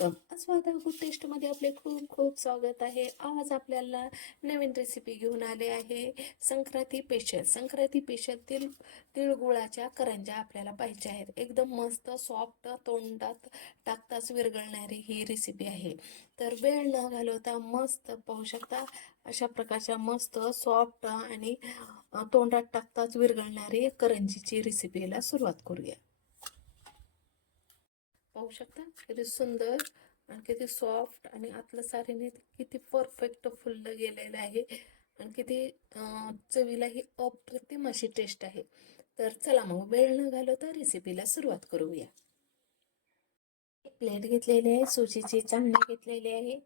Welcome स्वादा good टेस्टमध्ये आपले खूप खूप स्वागत आहे. आज आपल्याला नवीन रेसिपी घेऊन आले आहे. संक्रांती पेशल संक्रांती पेशल तिळ तिळगुळाच्या करंज्या आपल्याला पाहिजे आहेत. एकदम मस्त सॉफ्ट तोंडात टाकताच विरघळणारी ही रेसिपी आहे. तर वेळ न घालवता मस्त पाहू शकता अशा प्रकारच्या मस्त सॉफ्ट आणि तोंडात टाकताच विरघळणारी करंजीची रेसिपीला सुरुवात करूया. पाहू शकता. किती सुंदर आणि किती सॉफ्ट आणि आतलं सारीने किती परफेक्ट फुललं गेलेलं आहे. आणि किती चवीला ही अप्रतिम अशी टेस्ट आहे. तर चला मग वेळ न घालवता रेसिपीला सुरुवात करूया. एक प्लेट घेतलेली आहे सुजीची चांगली घेतलेली आहे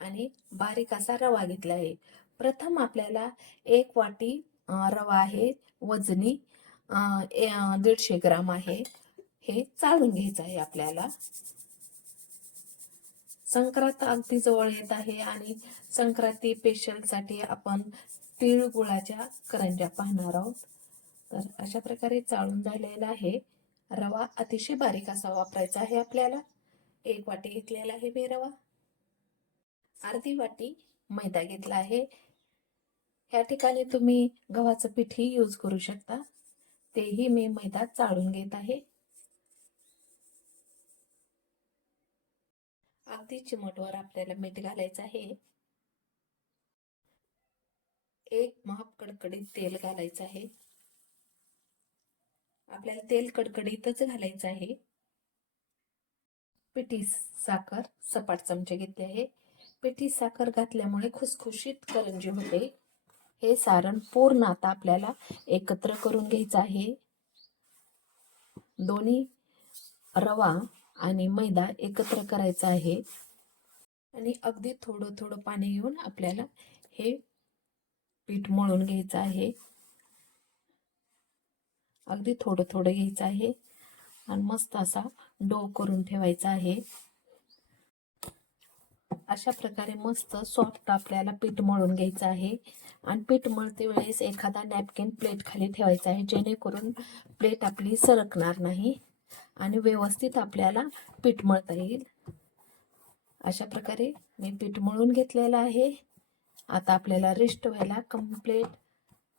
आणि बारीक असा रवा घेतला आहे. प्रथम आपल्याला एक वाटी रवा आहे वजनी ए- दीडशे ग्राम आहे. हे चाळून घ्यायचं आहे आपल्याला. संक्रांत अगदी जवळ येत आहे आणि संक्रांती स्पेशलसाठी आपण तिळगुळाच्या करंज्या पाहणार आहोत. तर अशा प्रकारे चाळून झालेला आहे. रवा अतिशय बारीक असा वापरायचा आहे आपल्याला. एक वाटी घेतलेला आहे मी रवा. अर्धी वाटी मैदा घेतला आहे. ह्या ठिकाणी तुम्ही गव्हाचं पीठही यूज करू शकता. तेही मी मैदा चाळून घेत आहे. अगदी चिमटवर आपल्याला मीठ घालायचं आहे. एक माप कडकडीत तेल घालायचं आहे. आपल्याला तेल कडकडीतच घालायचं आहे. पिठी साखर सपाट चमचे घेतले आहे. पिठी साखर घातल्यामुळे खुसखुशीत करंजी होते. हे सारण पूर्ण आता आपल्याला एकत्र करून घ्यायचं आहे. दोन्ही रवा आणि मैदा एकत्र करायचा आहे. आणि अगदी थोडं थोडं पाणी घेऊन आपल्याला हे पीठ मळून घ्यायचं आहे. अगदी थोडं थोडं घ्यायचं आहे. आणि मस्त असा डो करून ठेवायचा आहे. अशा प्रकारे मस्त सॉफ्ट आपल्याला पीठ मळून घ्यायचं आहे. आणि पीठ मळते वेळेस एखादा नॅपकिन प्लेट खाली ठेवायचा आहे जेणेकरून प्लेट आपली सरकणार नाही. आणि व्यवस्थित आपल्याला पीठ मळता येईल. अशा प्रकारे मी पीठ मळून घेतलेलं आहे. आता आपल्याला रेस्ट व्हायला कंप्लीट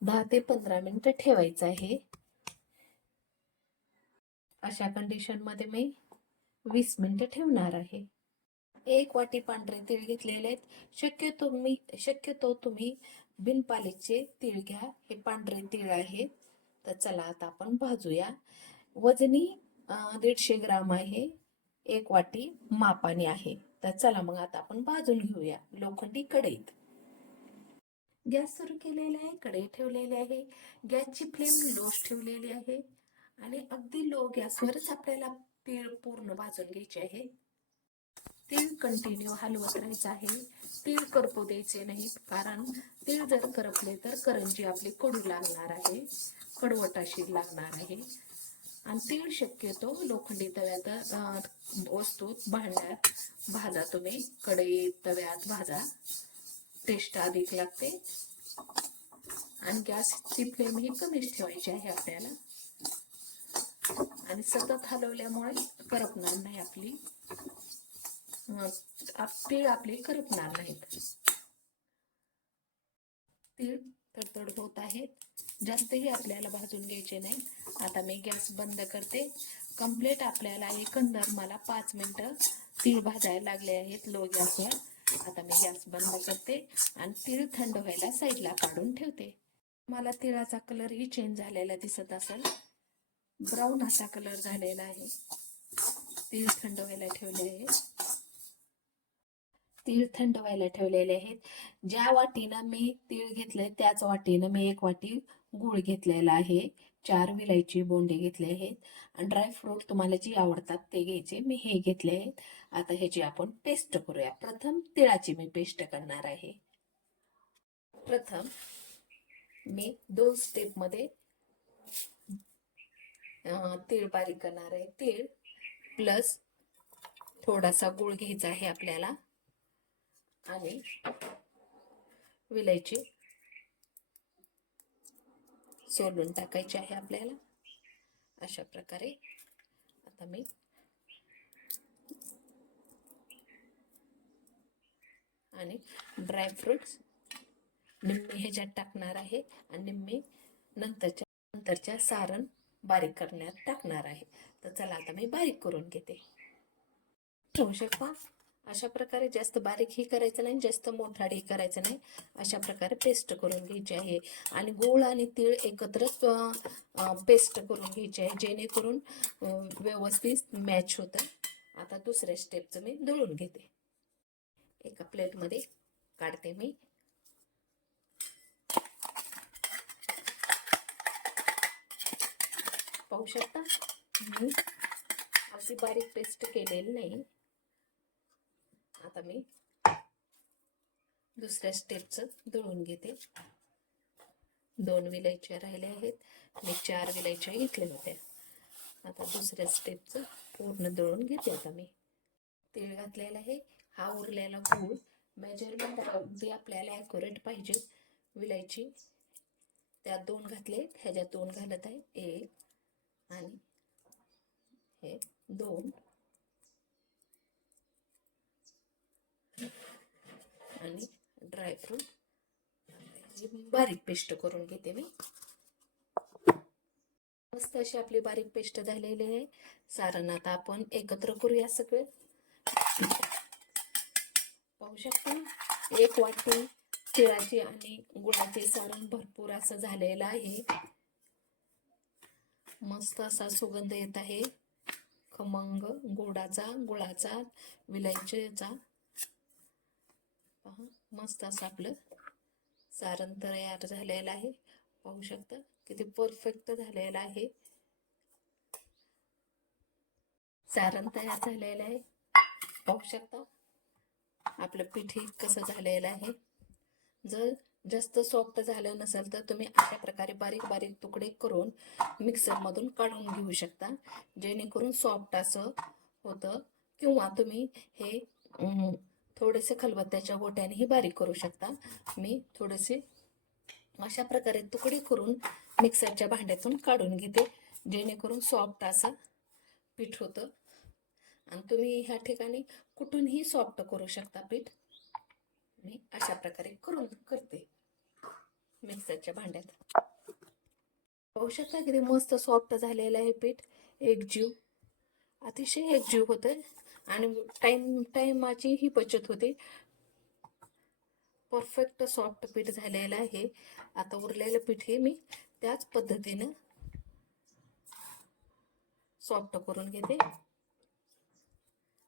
दहा ते पंधरा मिनिटं ठेवायचं आहे. अशा कंडिशनमध्ये मी वीस मिनिटं ठेवणार आहे. एक वाटी पांढरे तीळ घेतलेले आहेत. शक्यतो मी शक्यतो तुम्ही बिनपालीचे तीळ घ्या. हे पांढरे तीळ आहेत तर चला आता आपण भाजूया. वजनी दीडशे ग्राम आहे एक वाटी मापाने आहे. तर चला मग आता आपण भाजून घेऊया. लोखंडी कढईत. गॅस सुरू केलेला आहे कढई ठेवलेली आहे. गॅसची फ्लेम लोश ठेवलेली आहे. आणि अगदी लो गॅसवरच आपल्याला तीळ पूर्ण भाजून घ्यायचे आहे. तीळ कंटिन्यू हलवत राहायचं आहे. तीळ करपू द्यायचे नाही कारण तीळ जर करपले तर करंजी आपली कडू लागणार आहे. कडवट अशी लागणार आहे. आणि तीळ शक्यतो लोखंडी तव्यात वस्तूत भांड्यात भाजा तुम्ही. कढई तव्यात भाजा. टेस्ट अधिक लागते. आणि गॅसची फ्लेम ही कमीच ठेवायची आहे आपल्याला. आणि सतत हलवल्यामुळे करपणार नाही आपली. तीळ आपली करपणार नाहीत. तीळ तडतड होत आहेत. जास्तही आपल्याला भाजून घ्यायचे नाहीत आता मी गॅस बंद करते. कंप्लीट आपल्याला एकंदर मला पाच मिनटं तीळ भाजायला लागले आहेत लो गॅसवर. आता मी गॅस बंद करते आणि तीळ थंड व्हायला साईडला काढून ठेवते. मला तिळाचा कलरही चेंज झालेला दिसत असेल. ब्राऊन असा कलर झालेला आहे. तीळ थंड व्हायला ठेवले आहे. तीळ थंड व्हायला ठेवलेले आहेत. ज्या वाटीनं मी तीळ घेतलंय त्याच वाटीनं मी एक वाटी गूळ घेतलेला आहे. चार विलायची बोंडे घेतले आहेत. आणि ड्रायफ्रूट तुम्हाला जी आवडतात ते घ्यायचे. मी हे घेतले आहेत. आता ह्याची आपण पेस्ट करूया. प्रथम तिळाची मी पेस्ट करणार आहे. प्रथम मी दोन स्टेपमध्ये तीळ बारीक करणार आहे. तीळ प्लस थोडासा गूळ घ्यायचा आहे आपल्याला. आणि विलायची सोलून टाकायची आहे आपल्याला. अशा प्रकारे आता मी आणि ड्रायफ्रुट्स निम्मी ह्याच्यात टाकणार आहे आणि निम्मी नंतरच्या नंतरच्या सारण बारीक करण्यात टाकणार आहे. तर चला आता मी बारीक करून घेते. ठेवू शकता? अशा प्रकारे जास्त बारीकही करायचं नाही जास्त मोठाडही करायचं नाही. अशा प्रकारे पेस्ट करून घ्यायची आहे. आणि गूळ आणि तीळ एकत्रच पेस्ट करून घ्यायची आहे. जेणेकरून व्यवस्थित मॅच होतं. आता दुसऱ्या स्टेपचं मी दळून घेते. एका प्लेटमध्ये काढते मी. पाहू शकता? मी अशी बारीक पेस्ट केलेली नाही. आता मी दुसऱ्या स्टेपचं दळून घेते. दोन विलायच्या राहिल्या आहेत. मी चार विलायच्या घेतल्या होत्या. आता दुसऱ्या स्टेपचं पूर्ण दळून घेते आता मी. तीळ घातलेलं आहे. हा उरलेला गूळ मेजरमेंट अगदी आपल्याला ॲक्युरेट पाहिजे. विलायची त्यात दोन घातले ह्याच्यात दोन घालत आहे. एक आणि हे दोन आणि ड्रायफ्रूट. बारीक पेस्ट करून घेते मी. मस्त अशी आपली बारीक पेस्ट झालेली आहे. सारण आता आपण एकत्र करूया सगळे. पाहू शकता एक वाटी तिळाची आणि गुळाचे सारण भरपूर असं झालेलं आहे. मस्त असा सुगंध येत आहे. खमंग गोडाचा गुळाचा विलायचीचा. पहा. मस्त असं आपलं सारण तयार झालेलं आहे. पाहू शकता किती परफेक्ट झालेलं आहे. सारण तयार झालेलं आहे. पाहू शकता आपलं पिठी कसं झालेलं आहे. जर जास्त सॉफ्ट झालं नसेल तर तुम्ही अशा प्रकारे बारीक बारीक तुकडे करून मिक्सरमधून काढून घेऊ शकता. जेणेकरून सॉफ्ट असं होतं किंवा तुम्ही हे थोडेसे खलबत्त्याच्या गोट्यानेही बारीक करू शकता. मी थोडेसे अशा प्रकारे तुकडे करून मिक्सरच्या भांड्यातून काढून घेते जेणेकरून सॉफ्ट असं पीठ होतं. आणि तुम्ही ह्या ठिकाणी कुठूनही सॉफ्ट करू शकता पीठ. मी अशा प्रकारे करून करते मिक्सरच्या भांड्यात. पाहू शकता किती मस्त सॉफ्ट झालेलं आहे पीठ. एकजीव अतिशय एकजीव होतं आणि टाईम टाईमाची ही बचत होते. परफेक्ट सॉफ्ट पीठ झालेलं आहे. आता उरलेलं पीठ हे मी त्याच पद्धतीनं सॉफ्ट करून घेते.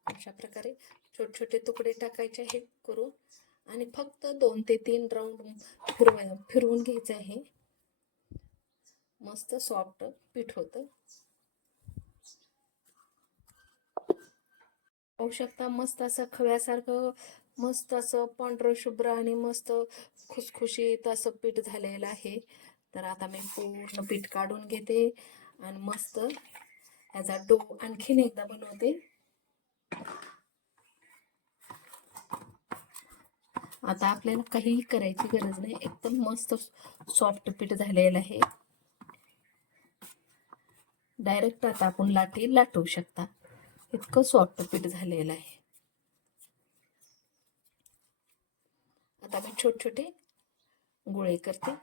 अशा प्रकारे छोटे छोटे तुकडे टाकायचे आहेत करून. आणि फक्त दोन ते तीन राऊंड फिरवा फिरवून घ्यायचं आहे. मस्त सॉफ्ट पीठ होतं. पाहू शकता. मस्त असं खव्यासारखं मस्त असं पांढरं शुभ्र आणि मस्त खुसखुशीत असं पीठ झालेलं आहे. तर आता मी पूर्ण पीठ काढून घेते आणि मस्त ह्याचा डो आणखीन एकदा बनवते. आता आपल्याला काहीही करायची गरज नाही. एकदम मस्त सॉफ्ट पीठ झालेलं आहे. डायरेक्ट आता आपण लाटी लाटू शकता. इतकं सॉफ्ट पीठ झालेलं आहे. आता मी छोटे छोटे गोळे करते.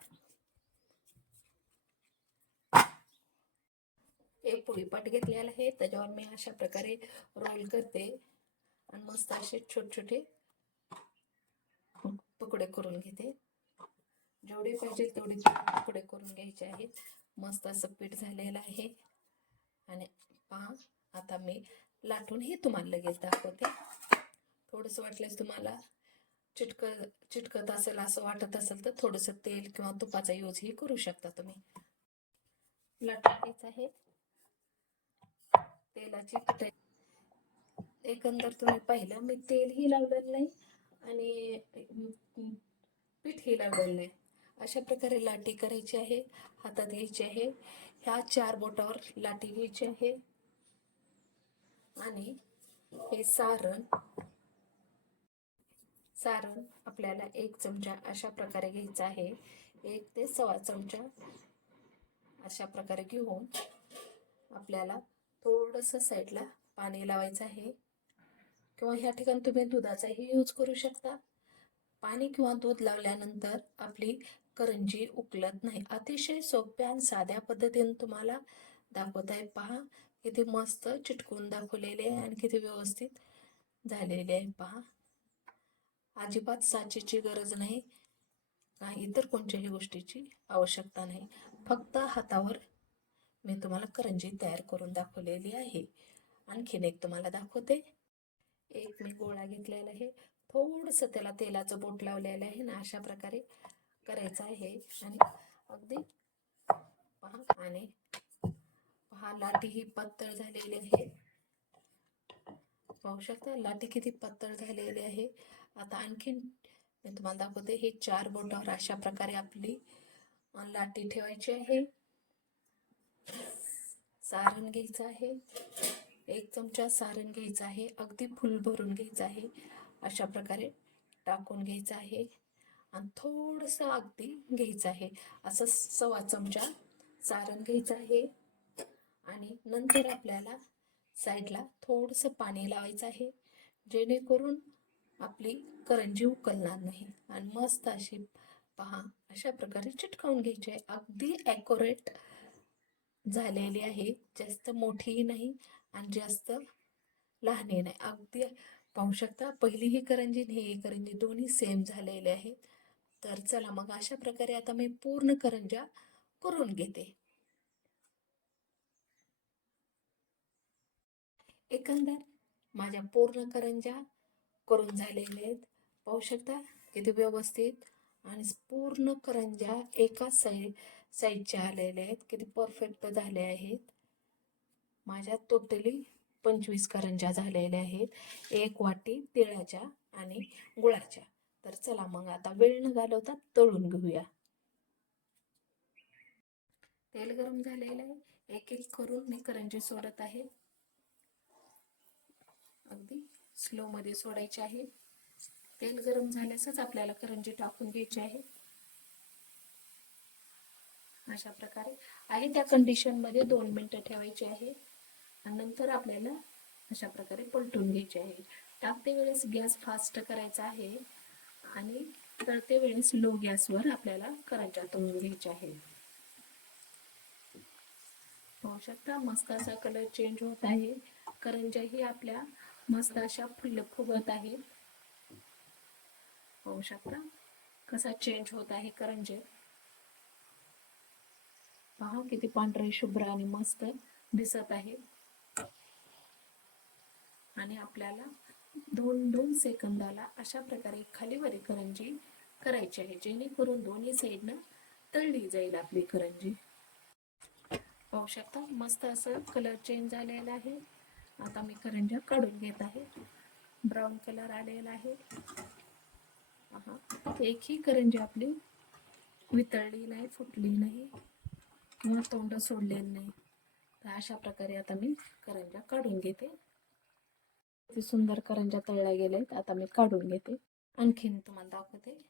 एक पोळीपाट घेतलेला आहे त्याच्यावर मी अशा प्रकारे रोल करते. आणि मस्त असे छोटे छोटे तुकडे करून घेते. जेवढे पाहिजे तेवढे तुकडे करून घ्यायचे आहेत. मस्त असं पीठ झालेलं आहे. आणि पहा आता मी लाटून हे तुम्हाला लगेच दाखवते. थोडंसं वाटल्यास तुम्हाला चिटक चिटकत असेल असं वाटत असेल तर थोडंसं तेल किंवा तुपाचा यूजही करू शकता तुम्ही. लाटून घ्यायचं आहे. तेलाची कटाई एकंदर तुम्ही पाहिलं मी तेलही लावलेलं नाही आणि पीठही लावलेलं नाही. अशा प्रकारे लाटी करायची आहे हातात घ्यायची आहे. ह्या चार बोटावर लाटी घ्यायची आहे. आणि हे सारण सारण आपल्याला एक चमचा अशा प्रकारे घ्यायचा आहे. एक ते सव्वा चमचा अशा प्रकारे घेऊन आपल्याला थोडंसं साईडला पाणी लावायचं आहे. किंवा ह्या ठिकाणी तुम्ही दुधाचाही यूज करू शकता. पाणी किंवा दूध लावल्यानंतर आपली करंजी उकलत नाही. अतिशय सोप्या आणि साध्या पद्धतीने तुम्हाला दाखवत आहे पहा. किती मस्त चिटकून दाखवलेले आहे आणि किती व्यवस्थित झालेले आहे पहा. अजिबात साचेची गरज नाही काही इतर कोणत्याही गोष्टीची आवश्यकता नाही. फक्त हातावर मी तुम्हाला करंजी तयार करून दाखवलेली आहे. आणखीन एक तुम्हाला दाखवते. एक मी गोळा घेतलेला आहे. थोडंसं त्याला तेलाचं बोट लावलेलं आहे ना अशा प्रकारे करायचं आहे. आणि अगदी पहा आणि पहा लाटी ही पातळ झालेली आहे. पाहू शकता लाटी किती पातळ झालेली आहे. आता आणखीन मी तुम्हाला दाखवते हे चार बोटावर अशा प्रकारे आपली लाठी लाटी ठेवायची आहे. सारण घ्यायचं आहे. एक चमचा सारण घ्यायचं आहे. अगदी फुल भरून घ्यायचं आहे. अशा प्रकारे टाकून घ्यायचं आहे. आणि थोडंसं अगदी घ्यायचं आहे. असं सव्वा चमचा सारण घ्यायचं आहे. आणि नंतर आपल्याला साईडला थोडंसं पाणी लावायचं आहे जेणेकरून आपली करंजी उकलणार नाही. आणि मस्त अशी पहा अशा प्रकारे चिटकावून घ्यायची आहे. अगदी ॲकोरेट झालेली आहे. जास्त मोठीही नाही आणि जास्त लहानही नाही. अगदी पाहू शकता पहिली ही करंजी आणि ही करंजी दोन्ही सेम झालेले आहेत. तर चला मग अशा प्रकारे आता मी पूर्ण करंजा करून घेते. एकंदर माझ्या पूर्ण करंजा करून झालेल्या आहेत. पाहू शकता किती व्यवस्थित आणि पूर्ण करंजा एकाच साईड साईडच्या आलेल्या आहेत. किती परफेक्ट झाले आहेत. माझ्या टोटली पंचवीस करंजा झालेल्या आहेत. एक वाटी तिळाच्या आणि गुळाच्या. तर चला मग आता वेळ न घालवता तळून घेऊया. तेल गरम झालेलं आहे. एक एक करून मी करंजी सोडत आहे. अगदी स्लोमध्ये सोडायचे आहे. तेल गरम झाल्यासच आपल्याला करंजी टाकून घ्यायची आहे. अशा प्रकारे आहे त्या कंडिशनमध्ये दोन मिनटं ठेवायची आहे. आणि नंतर आपल्याला अशा प्रकारे पलटून घ्यायचे आहे. टाकते वेळेस गॅस फास्ट करायचा आहे. आणि तळते वेळेस लो गॅसवर आपल्याला करंजा तळून घ्यायचे आहे. पाहू शकता मस्त असा कलर चेंज होत आहे. करंजाही आपल्या मस्त अशा फुलं फुगत आहेत पाहू शकता? कसा चेंज होत आहे करंजे. पहा किती पांढरे शुभ्र आणि मस्त दिसत आहे. आणि आपल्याला दोन दोन सेकंदाला अशा प्रकारे खालीवरी करंजी करायची आहे जेणेकरून दोन्ही साईडनं तळली जाईल आपली करंजी. पाहू शकता? मस्त असं कलर चेंज झालेला आहे. आता मी करंजा काढून घेत आहे. ब्राऊन कलर आलेला आहे. एक एकही करंजी आपली वितळली नाही फुटली नाही किंवा तोंड सोडलेलं नाही. तर अशा प्रकारे आता मी करंजा काढून घेते. किती सुंदर करंजा तळल्या गेल्या आता मी काढून घेते. आणखीन तुम्हाला दाखवते.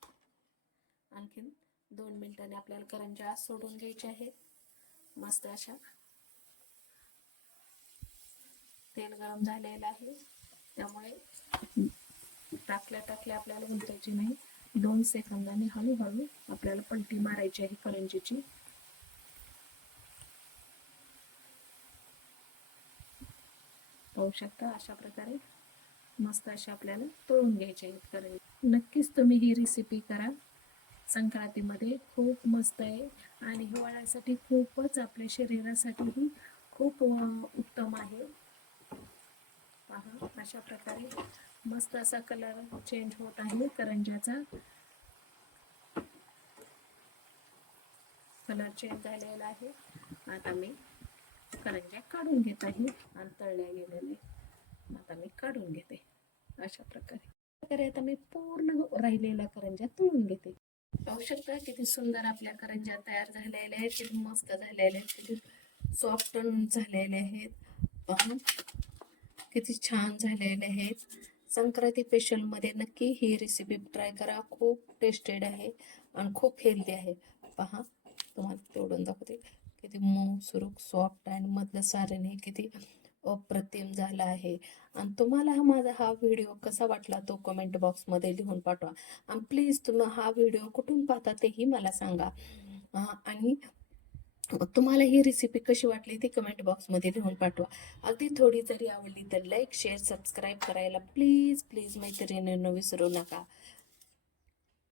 आणखीन दोन मिनिटांनी आपल्याला करंजा सोडून घ्यायचे आहेत. मस्त अशा तेल गरम झालेलं आहे. त्यामुळे टाकल्या टाकल्या आपल्याला उलटायची नाही. दोन सेकंदाने हळूहळू आपल्याला पलटी मारायची आहे करंजीची पाहू शकता अशा प्रकारे मस्त अशा आपल्याला तळून घ्यायचे आहेत करंजी नक्कीच तुम्ही ही रेसिपी करा. संक्रांतीमध्ये खूप मस्त आहे. आणि हिवाळ्यासाठी खूपच आपल्या शरीरासाठीही खूप उत्तम आहे. पहा. अशा प्रकारे मस्त असा कलर चेंज होत आहे करंज्याचा. कलर चेंज झालेला आहे. आता मी करंज्या काढून घेत आहे. आणि तळल्या गेलेले आता मी काढून घेते. अशा प्रकारे. प्रकारे आता मी पूर्ण राहिलेल्या करंज्या तळून घेते. पाहू शकता किती सुंदर आपल्या करंज्या तयार झालेल्या आहेत. किती मस्त झालेल्या आहेत. किती सॉफ्ट झालेले आहेत. पाहून किती छान झालेले आहेत. संक्रांती स्पेशलमध्ये नक्की ही रेसिपी ट्राय करा. खूप टेस्टेड आहे आणि खूप हेल्दी आहे. पहा तुम्हाला तेवढून दाखवते. किती मऊ सुरूक सॉफ्ट आणि मधलं सारण हे किती अप्रतिम झाला आहे. आणि तुम्हाला हा माझा हा व्हिडिओ कसा वाटला तो कमेंट बॉक्समध्ये लिहून पाठवा. आणि प्लीज तुम्ही हा व्हिडिओ कुठून पाहता तेही मला सांगा. आणि मग तुम्हाला ही रेसिपी कशी वाटली ती कमेंट बॉक्समध्ये लिहून पाठवा. अगदी थोडी जरी आवडली तर लाईक शेअर सबस्क्राईब करायला प्लीज प्लीज मैत्रिणींना विसरू नका.